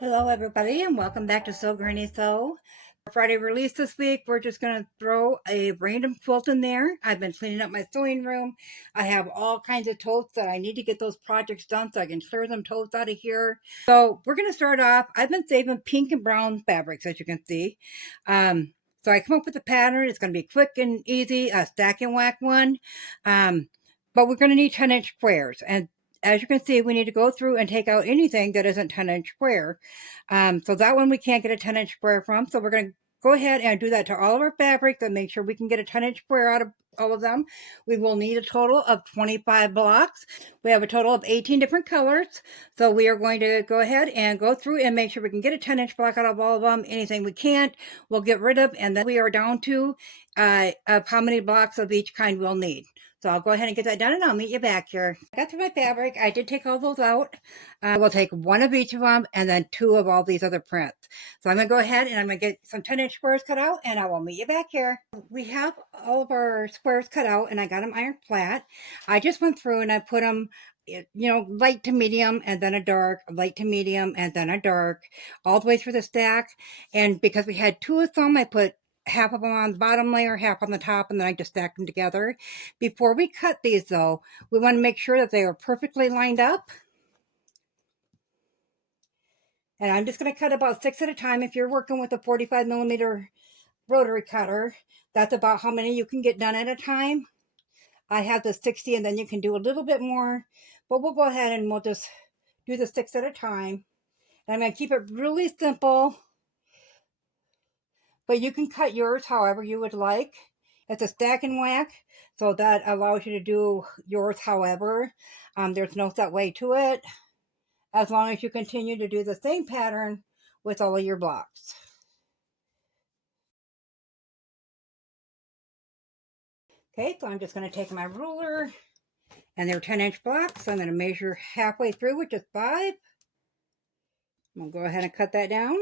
Hello everybody and welcome back to Sew Granny Sew. Friday release this week, we're just going to throw a random quilt in there. I've been cleaning up my sewing room. I have all kinds of totes that I need to get those projects done so I can clear them totes out of here. So we're going to start off. I've been saving pink and brown fabrics, as you can see. So I come up with a pattern. It's going to be quick and easy, a stack and whack one. But we're going to need 10-inch squares. And as you can see, we need to go through and take out anything that isn't 10-inch square. So that one we can't get a 10-inch square from. So we're going to go ahead and do that to all of our fabrics and make sure we can get a 10-inch square out of all of them. We will need a total of 25 blocks. We have a total of 18 different colors. So we are going to go ahead and go through and make sure we can get a 10-inch block out of all of them. Anything we can't, we'll get rid of. And then we are down to of how many blocks of each kind we'll need. So I'll go ahead and get that done and I'll meet you back here. I got through my fabric. I did take all those out. We'll take one of each of them and then two of all these other prints. So I'm going to go ahead and I'm going to get some 10-inch squares cut out and I will meet you back here. We have all of our squares cut out and I got them ironed flat. I just went through and I put them, light to medium and then a dark, light to medium and then a dark, all the way through the stack. And because we had two of some, I put half of them on the bottom layer, half on the top, and then I just stacked them together. Before we cut these though, we want to make sure that they are perfectly lined up. And I'm just going to cut about 6 at a time. If you're working with a 45mm rotary cutter, that's about how many you can get done at a time. I have the 60 and then you can do a little bit more, but we'll go ahead and we'll just do the 6 at a time. And I'm going to keep it really simple. But you can cut yours however you would like. It's a stack and whack, so that allows you to do yours however. There's no set way to it, as long as you continue to do the same pattern with all of your blocks. Okay, so I'm just going to take my ruler, and they're 10-inch blocks, so I'm going to measure halfway through, which is 5. I'm going to go ahead and cut that down.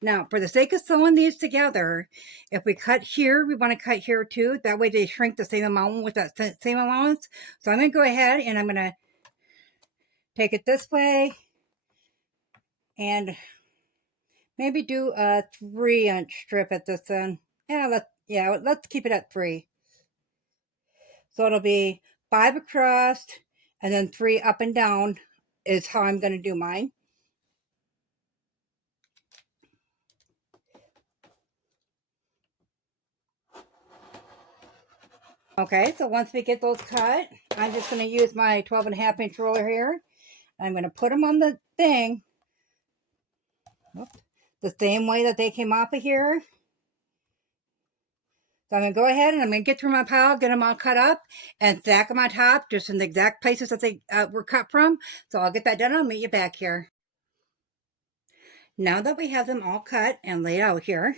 Now, for the sake of sewing these together, if we cut here, we want to cut here too. That way they shrink the same amount with that same allowance. So I'm going to go ahead and I'm going to take it this way and maybe do a 3-inch strip at this end. Let's keep it at 3. So it'll be 5 across and then 3 up and down is how I'm going to do mine. Okay, so once we get those cut, I'm just going to use my 12.5-inch roller here. I'm going to put them on the thing the same way that they came off of here. So I'm going to go ahead and I'm going to get through my pile, get them all cut up, and stack them on top, just in the exact places that they were cut from. So I'll get that done. I'll meet you back here. Now that we have them all cut and laid out here,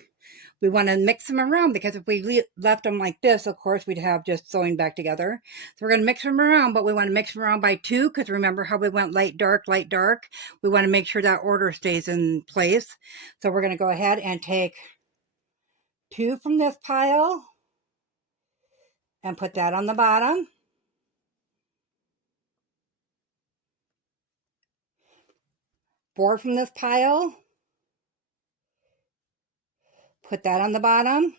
we want to mix them around, because if we left them like this, of course, we'd have just sewing back together. So we're going to mix them around, but we want to mix them around by 2, because remember how we went light, dark, light, dark? We want to make sure that order stays in place. So we're going to go ahead and take 2 from this pile and put that on the bottom. 4 from this pile. Put that on the bottom.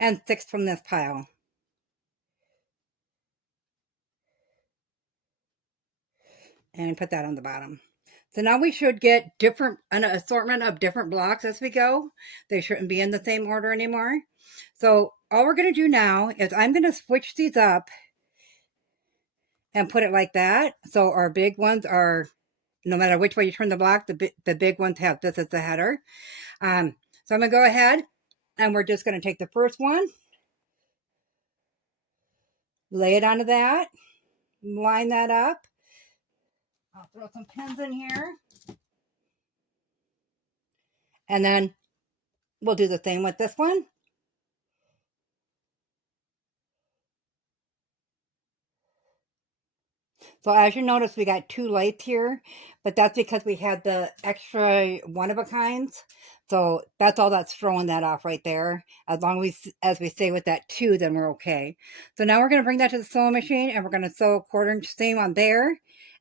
And 6 from this pile. And put that on the bottom. So now we should get an assortment of different blocks as we go. They shouldn't be in the same order anymore. So all we're going to do now is I'm going to switch these up and put it like that. So our big ones are, no matter which way you turn the block, the big ones have this as the header. So I'm going to go ahead and we're just going to take the first one, lay it onto that, line that up. I'll throw some pins in here. And then we'll do the same with this one. So as you notice, we got 2 lights here, but that's because we had the extra one-of-a-kinds. So that's all that's throwing that off right there. As long as we stay with that 2, then we're okay. So now we're going to bring that to the sewing machine, and we're going to sew a 1/4 inch seam on there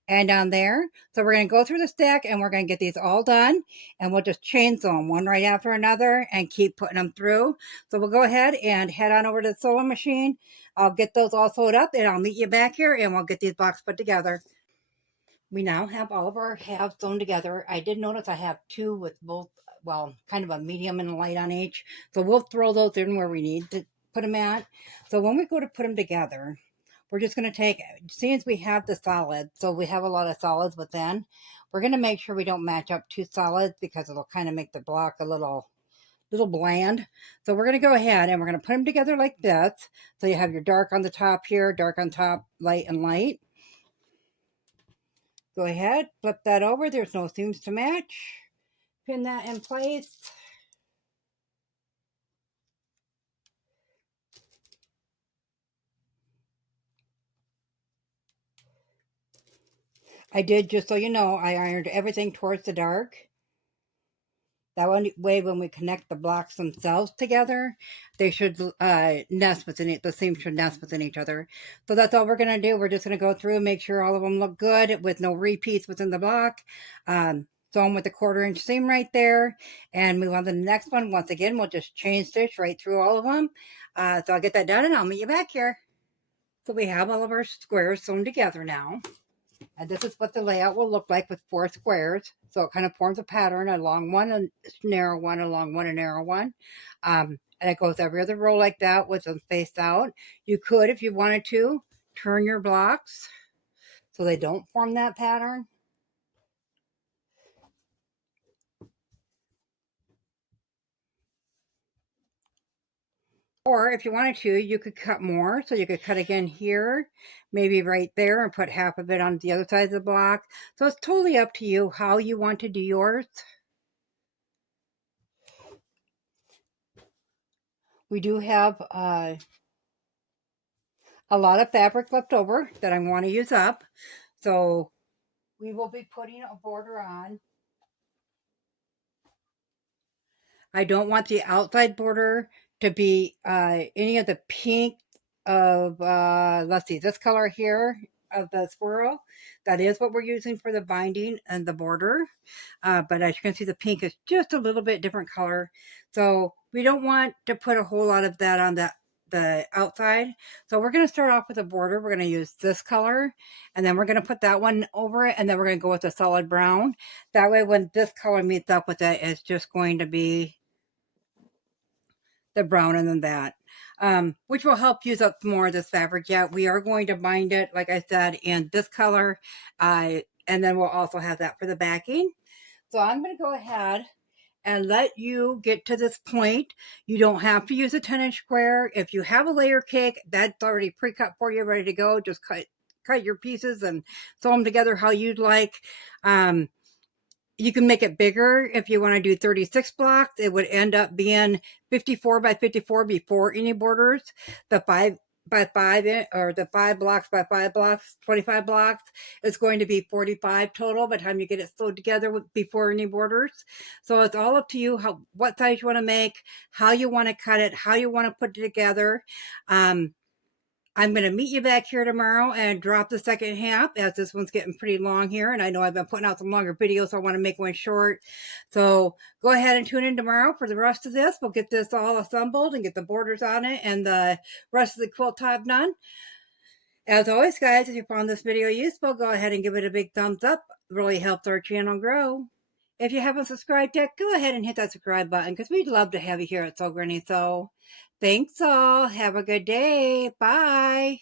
and on there. So we're going to go through the stack, and we're going to get these all done, and we'll just chain sew them one right after another and keep putting them through. So we'll go ahead and head on over to the sewing machine. I'll get those all sewed up, and I'll meet you back here, and we'll get these blocks put together. We now have all of our halves sewn together. I did notice I have 2 with both, well, kind of a medium and a light on each. So we'll throw those in where we need to put them at. So when we go to put them together, we're just going to take, since we have the solid, so we have a lot of solids within, we're going to make sure we don't match up 2 solids because it'll kind of make the block a little bland. So we're going to go ahead and we're going to put them together like this. So you have your dark on the top here, dark on top, light and light. Go ahead, flip that over. There's no seams to match. Pin that in place. I did, just so you know, I ironed everything towards the dark. That way, when we connect the blocks themselves together, they should nest within it. The seams should nest within each other. So that's all we're going to do. We're just going to go through and make sure all of them look good with no repeats within the block. Sew them with a 1/4 inch seam right there and move on to the next one. Once again, we'll just chain stitch right through all of them. So I'll get that done and I'll meet you back here. So we have all of our squares sewn together now. And this is what the layout will look like with 4 squares. So it kind of forms a pattern, a long one, a narrow one, a long one, a narrow one. And it goes every other row like that with them faced out. You could, if you wanted to, turn your blocks so they don't form that pattern. Or if you wanted to, you could cut more. So you could cut again here, maybe right there, and put half of it on the other side of the block. So it's totally up to you how you want to do yours. We do have a lot of fabric left over that I want to use up. So we will be putting a border on. I don't want the outside border to be any of the pink of, let's see, this color here of the swirl. That is what we're using for the binding and the border. But as you can see, the pink is just a little bit different color. So we don't want to put a whole lot of that on the outside. So we're going to start off with a border. We're going to use this color, and then we're going to put that one over it, and then we're going to go with a solid brown. That way, when this color meets up with it, it's just going to be the brown and then that. Which will help use up more of this fabric. Yeah, we are going to bind it, like I said, in this color. And then we'll also have that for the backing. So I'm going to go ahead and let you get to this point. You don't have to use a 10-inch square. If you have a layer cake, that's already pre-cut for you, ready to go. Just cut your pieces and sew them together how you'd like. You can make it bigger if you want to do 36 blocks. It would end up being 54 by 54 before any borders. The 5 by 5 or the 5 blocks by 5 blocks, 25 blocks is going to be 45 total by the time you get it sewed together before any borders. So it's all up to you what size you want to make, how you want to cut it, how you want to put it together. I'm going to meet you back here tomorrow and drop the second half, as this one's getting pretty long here. And I know I've been putting out some longer videos, so I want to make one short. So go ahead and tune in tomorrow for the rest of this. We'll get this all assembled and get the borders on it and the rest of the quilt top done. As always, guys, if you found this video useful, go ahead and give it a big thumbs up. It really helps our channel grow. If you haven't subscribed yet, go ahead and hit that subscribe button because we'd love to have you here at Sew Granny Sew. Thanks all. Have a good day. Bye.